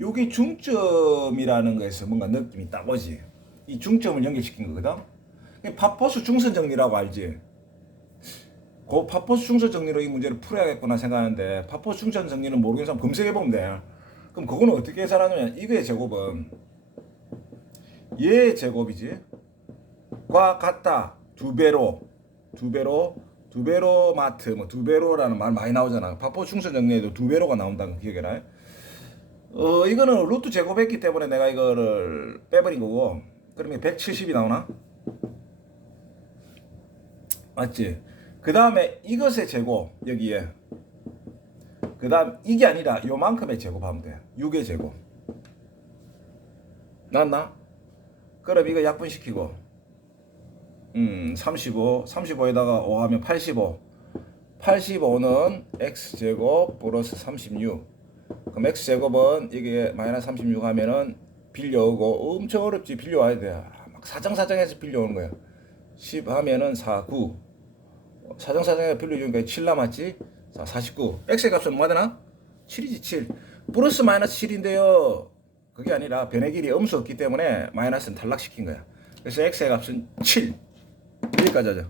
요게 중점이라는 거에서 뭔가 느낌이 딱 오지. 이 중점을 연결시킨 거거든. 그게 파포스 중선 정리라고 알지. 그 파포스 중선 정리로 이 문제를 풀어야겠구나 생각하는데 파포스 중선 정리는 모르겠는 사람 검색해 보면 돼. 그럼 그거는 어떻게 계산하냐면 이거의 제곱은 얘의 제곱이지. 과 같다 두 배로 두 배로 두 배로 마트 뭐 두 배로라는 말 많이 나오잖아. 파포 중선 정리에도 두 배로가 나온다는 거 기억해라. 어 이거는 루트 제곱했기 때문에 내가 이거를 빼버린 거고. 그러면 170이 나오나? 맞지? 그 다음에 이것의 제곱 여기에. 그 다음 이게 아니라 요만큼의 제곱하면 돼. 6의 제곱. 났나? 그럼 이거 약분시키고. 음 35, 35에다가 5 하면 85 85는 x제곱 플러스 36 그럼 x제곱은 이게 마이너스 36 하면은 빌려오고 엄청 어렵지. 빌려와야 돼 막 사정사정해서 빌려오는 거야 10 하면은 4, 9 사정사정해서 빌려주니까 7 남았지? 자 49 x의 값은 얼마 되나? 7이지 7 플러스 마이너스 7인데요. 그게 아니라 변의 길이 음수 없기 때문에 마이너스는 탈락시킨 거야. 그래서 x의 값은 7 여기까지 하자